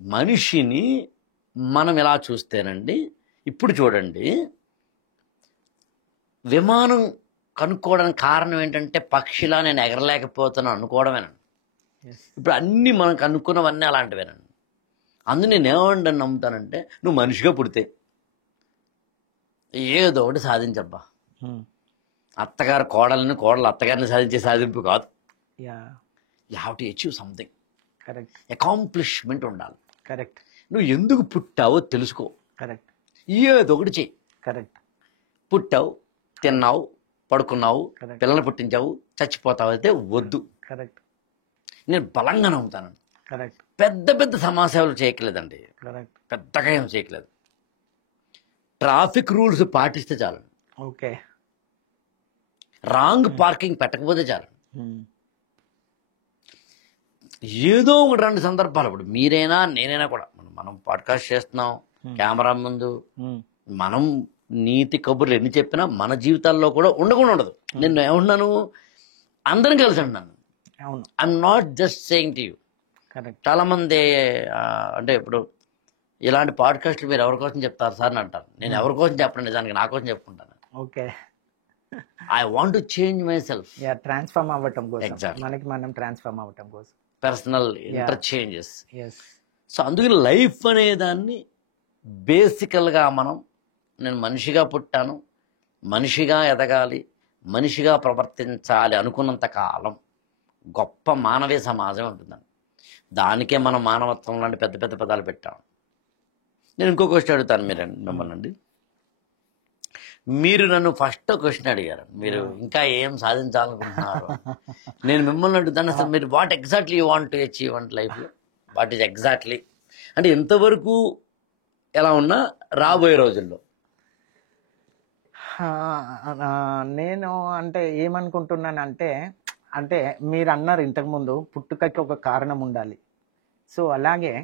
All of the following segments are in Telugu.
మనిషిని మనం ఎలా చూస్తేనండి, ఇప్పుడు చూడండి, విమానం కనుక్కోవడానికి కారణం ఏంటంటే పక్షిలా నేను ఎగరలేకపోతున్నాను అనుకోవడమేనండి. ఇప్పుడు అన్నీ మనం కనుక్కున్నవన్నీ అలాంటివేనండి. అందు నేను ఏమంటే నమ్ముతానంటే, నువ్వు మనిషిగా పుడితే ఏదో ఒకటి సాధించబ్బా. అత్తగారు కోడలను, కోడలు అత్తగారిని సాధించే సాధింపు కాదు. You have to achieve something. Correct. Accomplishment ఉండాలి. కరెక్ట్. నువ్వు ఎందుకు పుట్టావో తెలుసుకో. కరెక్ట్. ఏదో ఒకటి చెయ్యి. కరెక్ట్. పుట్టావు, తిన్నావు, పడుకున్నావు, పిల్లల్ని పుట్టించావు, చచ్చిపోతావు అయితే వద్దు. కరెక్ట్. నేను బలంగా నమ్ముతాను. కరెక్ట్. పెద్ద పెద్ద సమాసేవలు చేయట్లేదండి. కరెక్ట్. పెద్దగా ఏం చేయట్లేదు. ట్రాఫిక్ రూల్స్ పాటిస్తే చాలు. ఓకే. రాంగ్ పార్కింగ్ పెట్టకపోతే చాలు. ఏదో ఒకటి రెండు సందర్భాలు, ఇప్పుడు మీరైనా నేనైనా కూడా మనం పాడ్కాస్ట్ చేస్తున్నాం, కెమెరా ముందు మనం నీతి కబుర్లు ఎన్ని చెప్పినా మన జీవితాల్లో కూడా ఉండకుండా ఉండదు. నేను ఏమన్నాను, అందరం కలిసి అంటున్నాను. I'm not just saying to you. చాలా మంది అంటే ఇప్పుడు ఇలాంటి పాడ్కాస్ట్లు మీరు ఎవరి కోసం చెప్తారు సార్ అని అంటారు. నేను ఎవరి కోసం చెప్పను, నిజానికి నా కోసం చెప్పుకుంటాను. Okay. I want to change my self. Transform అవ్వటం కోసం, ఎగ్జాక్ట్, మనకి మనం ట్రాన్స్ఫార్మ్ అవ్వటం కోసం, పర్సనల్ ఇంటర్చేంజెస్. ఎస్. సో అందుకని లైఫ్ అనే దాన్ని బేసికల్గా నేను మనిషిగా పుట్టాను, మనిషిగా ఎదగాలి, మనిషిగా ప్రవర్తించాలి అనుకున్నంత కాలం గొప్ప మానవీయ సమాజం ఉంటుందండి. దానికే మనం మానవత్వం లాంటి పెద్ద పెద్ద పదాలు పెట్టాము. నేను ఇంకో క్వశ్చన్ అడుగుతాను మిమ్మల్ని అండి. మీరు నన్ను ఫస్ట్ క్వశ్చన్ అడిగారు, మీరు ఇంకా ఏం సాధించాలనుకుంటున్నారు. నేను మిమ్మల్ని అడుగుతాను, అసలు మీరు what exactly you want to achieve and లైఫ్లో, వాట్ ఈజ్ ఎగ్జాక్ట్లీ అంటే ఇంతవరకు ఎలా ఉన్నా రాబోయే రోజుల్లో. నేను అంటే ఏమనుకుంటున్నానంటే, అంటే మీరు అన్నారు ఇంతకుముందు పుట్టుకకి ఒక కారణం ఉండాలి. సో అలాగే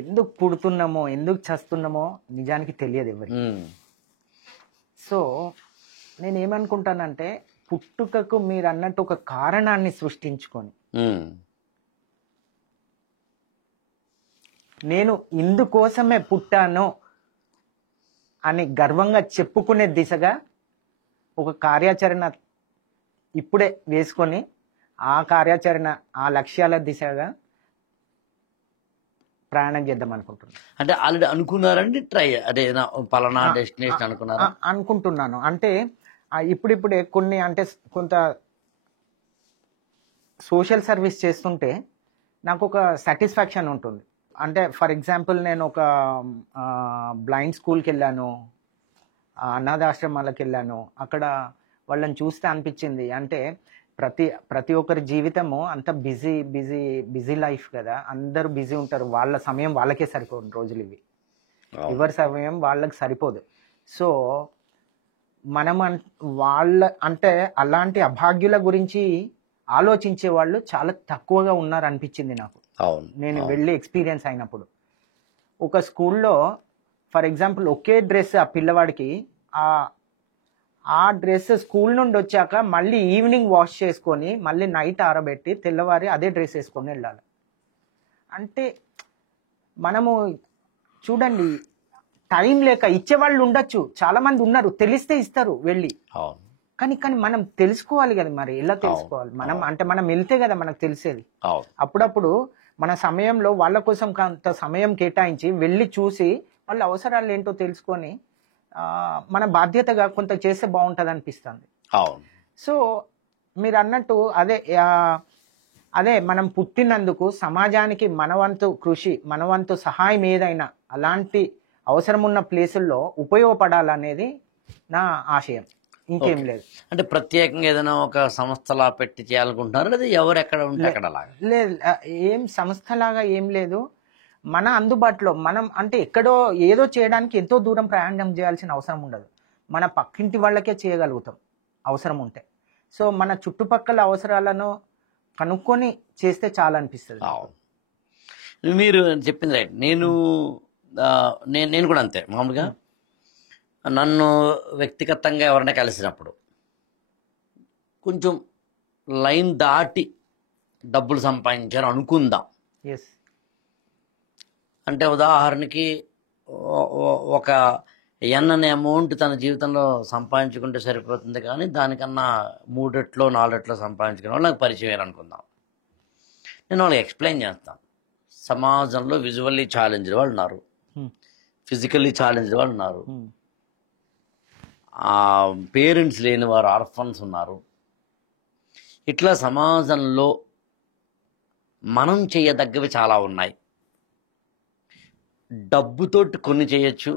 ఎందుకు పుడుతున్నామో ఎందుకు చస్తున్నామో నిజానికి తెలియదు ఎవరికి. సో నేనేమనుకుంటానంటే, పుట్టుకకు మీరు అన్నట్టు ఒక కారణాన్ని సృష్టించుకొని నేను ఇందుకోసమే పుట్టాను అని గర్వంగా చెప్పుకునే దిశగా ఒక కార్యాచరణ ఇప్పుడే వేసుకొని ఆ కార్యాచరణ, ఆ లక్ష్యాల దిశగా ప్రయాణం చేద్దాం అనుకుంటున్నాను. అంటే ఆల్రెడీ అనుకున్నారండి, ట్రై అదే పలానా డెస్టినేషన్ అనుకున్నారా? అనుకుంటున్నాను. అంటే ఇప్పుడిప్పుడే కొన్ని అంటే కొంత సోషల్ సర్వీస్ చేస్తుంటే నాకు ఒక సాటిస్ఫాక్షన్ ఉంటుంది. అంటే ఫర్ ఎగ్జాంపుల్ నేను ఒక బ్లైండ్ స్కూల్కి వెళ్ళాను, అనాథాశ్రమాలకు వెళ్ళాను. అక్కడ వాళ్ళని చూస్తే అనిపించింది, అంటే ప్రతి ఒక్కరి జీవితము అంత బిజీ లైఫ్ కదా, అందరూ బిజీ ఉంటారు, వాళ్ళ సమయం వాళ్ళకే సరిపోదు, రోజులు ఇవి ఎవరి సమయం వాళ్ళకి సరిపోదు. సో మనం వాళ్ళ అంటే అలాంటి అభాగ్యుల గురించి ఆలోచించే వాళ్ళు చాలా తక్కువగా ఉన్నారు అనిపించింది నాకు. నేను వెళ్ళి ఎక్స్పీరియన్స్ అయినప్పుడు ఒక స్కూల్లో ఫర్ ఎగ్జాంపుల్ ఒకే డ్రెస్ ఆ పిల్లవాడికి, ఆ డ్రెస్ స్కూల్ నుండి వచ్చాక మళ్ళీ ఈవినింగ్ వాష్ చేసుకొని మళ్ళీ నైట్ ఆరబెట్టి తెల్లవారి అదే డ్రెస్ వేసుకొని వెళ్ళాలి. అంటే మనము చూడండి, టైం లేక ఇచ్చేవాళ్ళు ఉండొచ్చు, చాలా మంది ఉన్నారు, తెలిస్తే ఇస్తారు వెళ్ళి. కానీ మనం తెలుసుకోవాలి కదా, మరి ఎలా తెలుసుకోవాలి? మనం వెళ్తే కదా మనకు తెలిసేది. అప్పుడప్పుడు మన సమయంలో వాళ్ళ కోసం కొంత సమయం కేటాయించి వెళ్ళి చూసి వాళ్ళ అవసరాలు ఏంటో తెలుసుకొని మన బాధ్యతగా కొంత చేస్తే బాగుంటుంది అనిపిస్తుంది. సో మీరు అన్నట్టు అదే మనం పుట్టినందుకు సమాజానికి మనవంతు కృషి, మనవంతు సహాయం ఏదైనా అలాంటి అవసరం ఉన్న ప్లేసుల్లో ఉపయోగపడాలనేది నా ఆశయం, ఇంకేం లేదు. అంటే ప్రత్యేకంగా ఏదైనా ఒక సంస్థలా పెట్టి చేయాలనుకుంటున్నారు, లేదా ఎవరు ఎక్కడ ఉంటే అక్కడ లేదు, ఏం సంస్థలాగా ఏం లేదు. మన అందుబాటులో మనం అంటే ఎక్కడో ఏదో చేయడానికి ఎంతో దూరం ప్రయాణం చేయాల్సిన అవసరం ఉండదు. మన పక్కింటి వాళ్ళకే చేయగలుగుతాం అవసరం ఉంటే. సో మన చుట్టుపక్కల అవసరాలను కనుక్కొని చేస్తే చాలా అనిపిస్తుంది. మీరు చెప్పింది రైట్. నేను కూడా అంతే. మామూలుగా నన్ను వ్యక్తిగతంగా ఎవరైనా కలిసినప్పుడు కొంచెం లైన్ దాటి డబ్బులు సంపాదించారు అనుకుందాం, ఎస్. అంటే ఉదాహరణకి ఒక ఎన్ అనే అమౌంట్ తన జీవితంలో సంపాదించుకుంటే సరిపోతుంది, కానీ దానికన్నా 3 రెట్లు 4 రెట్లు సంపాదించుకునే వాళ్ళు నాకు పరిచయం అనుకుందాం. నేను వాళ్ళకి ఎక్స్ప్లెయిన్ చేస్తాను. సమాజంలో విజువల్లీ ఛాలెంజ్డ్ వాళ్ళు ఉన్నారు, ఫిజికల్లీ ఛాలెంజ్డ్ వాళ్ళు ఉన్నారు, పేరెంట్స్ లేని వారు ఆర్ఫన్స్ ఉన్నారు. ఇట్లా సమాజంలో మనం చేయదగ్గవి చాలా ఉన్నాయి. డబ్బుతోటి కొన్ని చేయొచ్చు,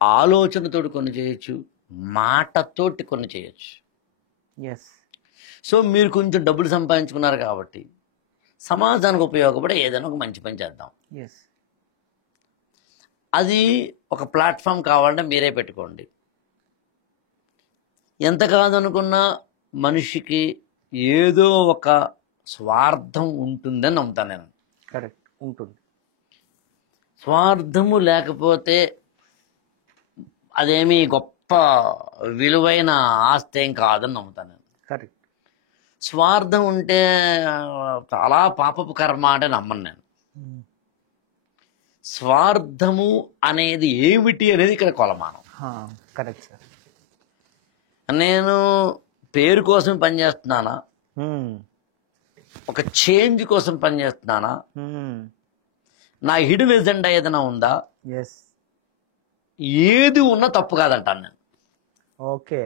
ఆలోచనతోటి కొన్ని చేయొచ్చు, మాటతోటి కొన్ని చేయొచ్చు. ఎస్. సో మీరు కొంచెం డబ్బులు సంపాదించుకున్నారు కాబట్టి సమాజానికి ఉపయోగపడే ఏదైనా ఒక మంచి పని చేద్దాం. ఎస్. అది ఒక ప్లాట్ఫామ్ కావాలంటే మీరే పెట్టుకోండి. ఎంత కాదనుకున్నా మనిషికి ఏదో ఒక స్వార్థం ఉంటుందని నమ్ముతాను నేను. కరెక్ట్, ఉంటుంది. స్వార్థము లేకపోతే అదేమి గొప్ప విలువైన ఆస్తి ఏం కాదని నమ్ముతాను నేను. కరెక్ట్. స్వార్థం ఉంటే చాలా పాపపు కర్మ అంటే నమ్మను నేను. స్వార్థము అనేది ఏమిటి అనేది ఇక్కడ కొలమానం. Correct sir. నేను పేరు కోసం పనిచేస్తున్నానా, ఒక చేంజ్ కోసం పనిచేస్తున్నానా, నా హిడెన్ ఎజెండా ఏదైనా ఉందా? ఎస్. ఏది ఉన్నా తప్పు కాదంటాను నేను. ఓకే.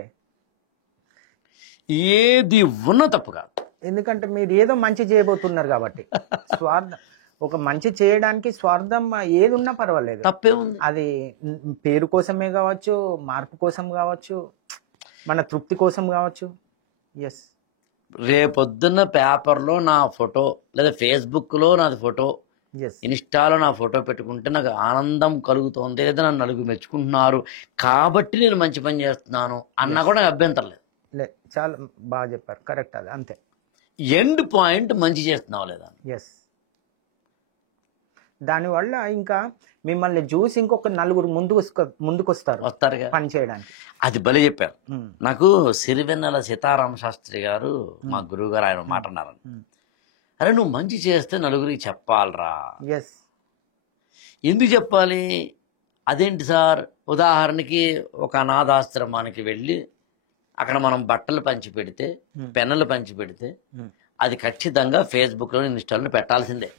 ఏది ఉన్నా తప్పు కాదు. ఎందుకంటే మీరు ఏదో మంచి చేయబోతున్నారు కాబట్టి. స్వార్థం, ఒక మంచి చేయడానికి స్వార్థం ఏది ఉన్నా పర్వాలేదు, తప్పే ఉంది. అది పేరు కోసమే కావచ్చు, మార్పు కోసం కావచ్చు, మన తృప్తి కోసం కావచ్చు. ఎస్. రేపొద్దున్న పేపర్లో నా ఫోటో లేదా ఫేస్బుక్లో నాది ఫోటో, ఎస్, ఇన్స్టాలో నా ఫోటో పెట్టుకుంటే నాకు ఆనందం కలుగుతోంది, లేదా నన్ను నలుగురు మెచ్చుకుంటున్నారు కాబట్టి నేను మంచి పని చేస్తున్నాను అన్నా కూడా అభ్యంతరం లేదు. చాలా బాగా చెప్పారు. కరెక్ట్, అది అంతే. ఎండ్ పాయింట్ మంచి చేస్తున్నావు లేదా. ఎస్. దానివల్ల ఇంకా మిమ్మల్ని చూసి ఇంకొక నలుగురు ముందుకొస్తారు వస్తారుగా పని చేయడానికి. అది భలే చెప్పారు. నాకు సిరివెన్నెల సీతారామ శాస్త్రి గారు మా గురువు గారు ఆయన మాట అన్నారు, అరే నువ్వు మంచి చేస్తే నలుగురికి చెప్పాలరా. ఎస్. ఎందుకు చెప్పాలి? అదేంటి సార్? ఉదాహరణకి ఒక అనాథాశ్రమానికి వెళ్ళి అక్కడ మనం బట్టలు పంచి పెడితే, పెన్నులు పంచి పెడితే అది ఖచ్చితంగా ఫేస్బుక్లో ఇన్స్టాల్లో పెట్టాల్సిందే.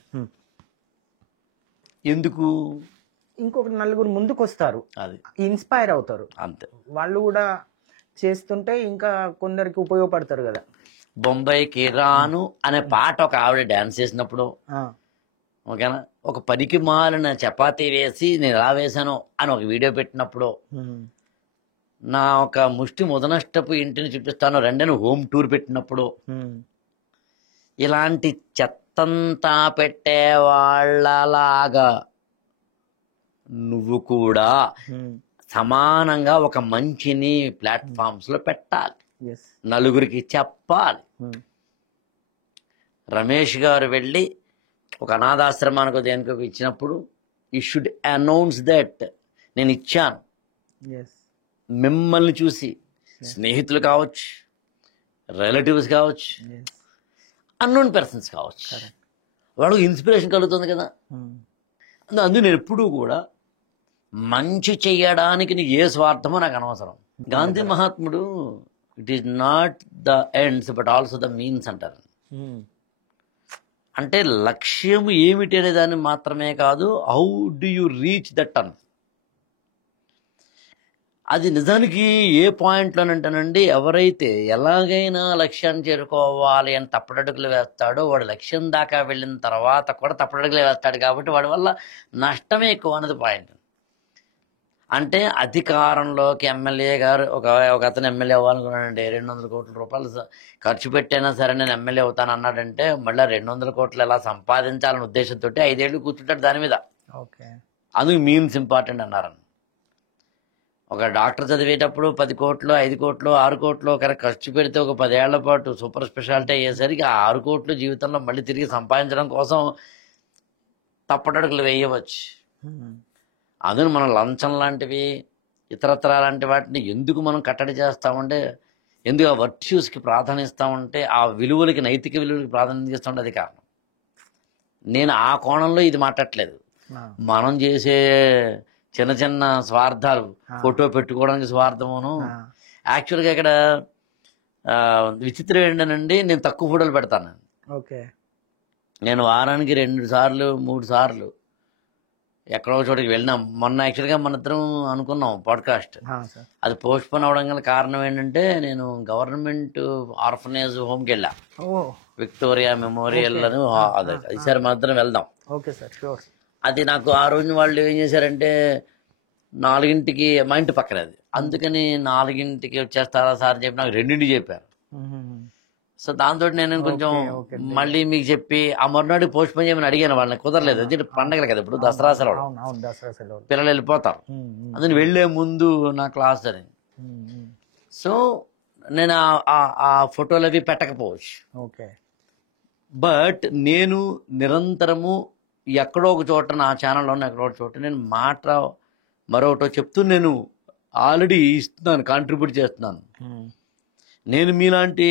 ఎందుకు? ఇంకొక నలుగురు ముందుకు వస్తారు, అది ఇన్స్పైర్ అవుతారు, అంతే. వాళ్ళు కూడా చేస్తుంటే ఇంకా కొందరికి ఉపయోగపడతారు కదా. బొంబాయికి రాను అనే పాట ఒక ఆవిడ డాన్స్ చేసినప్పుడు, ఓకేనా, ఒక పనికి మాలిన చపాతీ వేసి నేను ఎలా వేశాను అని ఒక వీడియో పెట్టినప్పుడు, నా ఒక ముష్టి ముదనష్టపు ఇంటిని చూపిస్తాను రెండని హోమ్ టూర్ పెట్టినప్పుడు, ఇలాంటి చెత్తంతా పెట్టే వాళ్ళలాగా నువ్వు కూడా సమానంగా ఒక మంచిని ప్లాట్ఫామ్స్ లో పెట్టాలి, నలుగురికి చెప్పాలి. రమేష్ గారు వెళ్ళి ఒక అనాథాశ్రమానికి దేనికో ఇచ్చినప్పుడు యూ షుడ్ అనౌన్స్ దట్ నేను ఇచ్చాను. మిమ్మల్ని చూసి స్నేహితులు కావచ్చు, రిలేటివ్స్ కావచ్చు, అన్నోన్ పర్సన్స్ కావచ్చు, వాళ్ళకి ఇన్స్పిరేషన్ కలుగుతుంది కదా. అందుకు నేను ఎప్పుడూ కూడా మంచి చెయ్యడానికి నీకు ఏ స్వార్థమో నాకు అనవసరం. గాంధీ మహాత్ముడు it is not the ends but also the means అంటారు. అంటే లక్ష్యం ఏమిటి అనే దాన్ని మాత్రమే కాదు, how do you reach that on. అది నిజానికి ఏ పాయింట్లోనంటేనండి, ఎవరైతే ఎలాగైనా లక్ష్యాన్ని చేరుకోవాలి అని తప్పటడుగులు వేస్తాడో వాడు లక్ష్యం దాకా వెళ్ళిన తర్వాత కూడా తప్పటడుగులు వేస్తాడు. కాబట్టి వాడి వల్ల నష్టమే ఎక్కువ అన్నది పాయింట్. అంటే అధికారంలోకి ఎమ్మెల్యే గారు ఒక అతను ఎమ్మెల్యే అవ్వాలనుకున్నాడంటే 200 కోట్ల రూపాయలు ఖర్చు పెట్టైనా సరే నేను ఎమ్మెల్యే అవుతాను అన్నాడంటే మళ్ళీ 200 కోట్లు ఎలా సంపాదించాలనే ఉద్దేశంతో 5 ఏళ్ళు కూర్చుంటాడు దాని మీద. అందుకు మీన్స్ ఇంపార్టెంట్ అన్నారని. ఒక డాక్టర్ చదివేటప్పుడు 10 కోట్లు 5 కోట్లు 6 కోట్లు ఖర్చు పెడితే ఒక 10 ఏళ్ల పాటు సూపర్ స్పెషాలిటీ అయ్యేసరికి ఆ 6 కోట్లు జీవితంలో మళ్ళీ తిరిగి సంపాదించడం కోసం తప్పటడుగులు వేయవచ్చు. అందులో మనం లంచం లాంటివి ఇతరత్ర లాంటి వాటిని ఎందుకు మనం కట్టడి చేస్తామంటే, ఎందుకు ఆ వర్చ్యూస్కి ప్రాధాన్యత ఇస్తామంటే, ఆ విలువలకి, నైతిక విలువలకి ప్రాధాన్యత ఇస్తామంటే అది కారణం. నేను ఆ కోణంలో ఇది మాట్లాడట్లేదు. మనం చేసే చిన్న చిన్న స్వార్థాలు, ఫోటో పెట్టుకోవడానికి స్వార్థమును. యాక్చువల్గా ఇక్కడ విచిత్రం ఏంటనండి, నేను తక్కువ ఫోటోలు పెడతాను. ఓకే. నేను వారానికి 2 సార్లు 3 సార్లు ఎక్కడో చోటికి వెళ్ళినాం. మొన్న యాక్చువల్గా మన ఇద్దరం అనుకున్నాం పాడ్కాస్ట్, అది పోస్ట్ పోన్ అవడం గల కారణం ఏంటంటే నేను గవర్నమెంట్ ఆర్ఫనేజ్ హోమ్కి వెళ్ళా, విక్టోరియా మెమోరియల్ అని. అదే ఈసారి మన ఇద్దరం వెళ్దాం. Okay sir, sure. అది నాకు ఆ రోజు వాళ్ళు ఏం చేశారంటే 4ంటికి, మా ఇంటి పక్కన అది, అందుకని 4ంటికి వచ్చేస్తారా సార్ అని చెప్పి నాకు 2ంటికి చెప్పారు. సో దాంతో నేను కొంచెం మళ్ళీ మీకు చెప్పి ఆ మరునాడు పోస్ట్ పోన్ చేయమని అడిగాను వాళ్ళని, కుదరలేదు. ఎందుకంటే పండగలు కదా, ఇప్పుడు దసరా సెలవు, పిల్లలు వెళ్ళిపోతారు, అందుకని వెళ్లే ముందు నా క్లాస్ అని. సో నేను ఆ ఫోటోలు అవి పెట్టకపోవచ్చు. ఓకే. బట్ నేను నిరంతరము ఎక్కడో ఒక చోట, నా ఛానల్లో ఉన్న ఎక్కడో ఒక చోట నేను మాట మరొకటో చెప్తూ నేను ఆల్రెడీ ఇస్తున్నాను, కాంట్రిబ్యూట్ చేస్తున్నాను. నేను మీలాంటి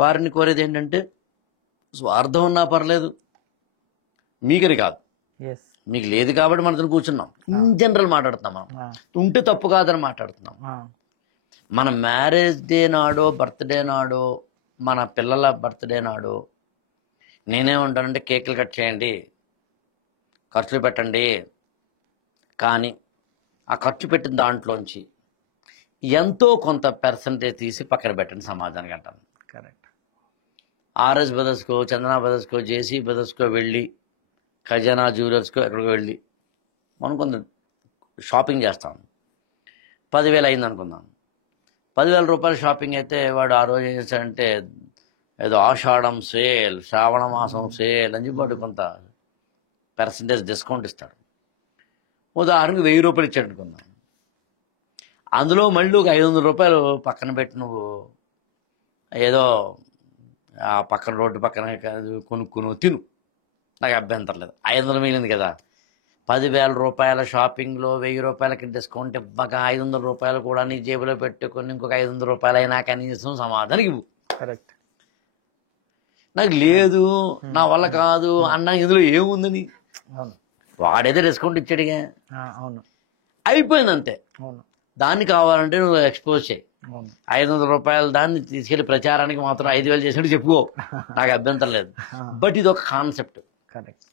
వారిని కోరేది ఏంటంటే, స్వార్థం ఉన్నా పర్లేదు, మీకని కాదు, మీకు లేదు కాబట్టి మనతో కూర్చున్నాం. ఇన్ జనరల్ మాట్లాడుతున్నాం, మనం ఉంటే తప్పు కాదని మాట్లాడుతున్నాం. మన మ్యారేజ్ డే నాడో, బర్త్డే నాడో, మన పిల్లల బర్త్డే నాడో నేనేమంటానంటే కేకులు కట్ చేయండి, ఖర్చులు పెట్టండి, కానీ ఆ ఖర్చు పెట్టిన దాంట్లోంచి ఎంతో కొంత పర్సంటేజ్ తీసి పక్కన పెట్టండి సమాజానికి అంటాను. కరెక్ట్. ఆర్ఎస్ బ్రదర్స్కో, చందనా బ్రదర్స్కో, జేసీ బ్రదర్స్కో వెళ్ళి, ఖజానా జ్యువెలర్స్కో ఎక్కడికో వెళ్ళి మనం కొంత షాపింగ్ చేస్తాం. 10,000 అయింది అనుకుందాం. 10,000 రూపాయల షాపింగ్ అయితే వాడు ఆ రోజు ఏం చేస్తాడంటే ఏదో ఆషాఢం సేల్, శ్రావణ మాసం సేల్ అని చెప్పి వాడు కొంత పర్సంటేజ్ డిస్కౌంట్ ఇస్తాడు. ఉదాహరణకు 1,000 రూపాయలు ఇచ్చాడు అనుకుందాం. అందులో మళ్ళీ ఒక 500 రూపాయలు పక్కన పెట్టి నువ్వు ఏదో ఆ పక్కన రోడ్డు పక్కన కొనుక్కును తిను, నాకు అభ్యంతరం లేదు. 500 మిగిలింది కదా. 10,000 రూపాయల షాపింగ్లో 1,000 రూపాయలకి డిస్కౌంట్ ఇవ్వక 500 రూపాయలు కూడా నీ జేబులో పెట్టుకొని ఇంకొక 500 రూపాయలు అయినా కనీసం సమాధానం ఇవ్వు. కరెక్ట్. నాకు లేదు, నా వల్ల కాదు అన్నా ఇందులో ఏముందని, వాడేదో డిస్కౌంట్ ఇచ్చాడుగా, అవును, అయిపోయింది అంతే. అవును. దాన్ని కావాలంటే నువ్వు ఎక్స్పోజ్ చేయి. 500 రూపాయలు దాన్ని తీసుకెళ్లి ప్రచారానికి మాత్రం 5,000 చేసినట్టు చెప్పుకో, నాకు అభ్యంతరం లేదు. బట్ ఇది ఒక కాన్సెప్ట్. కరెక్ట్.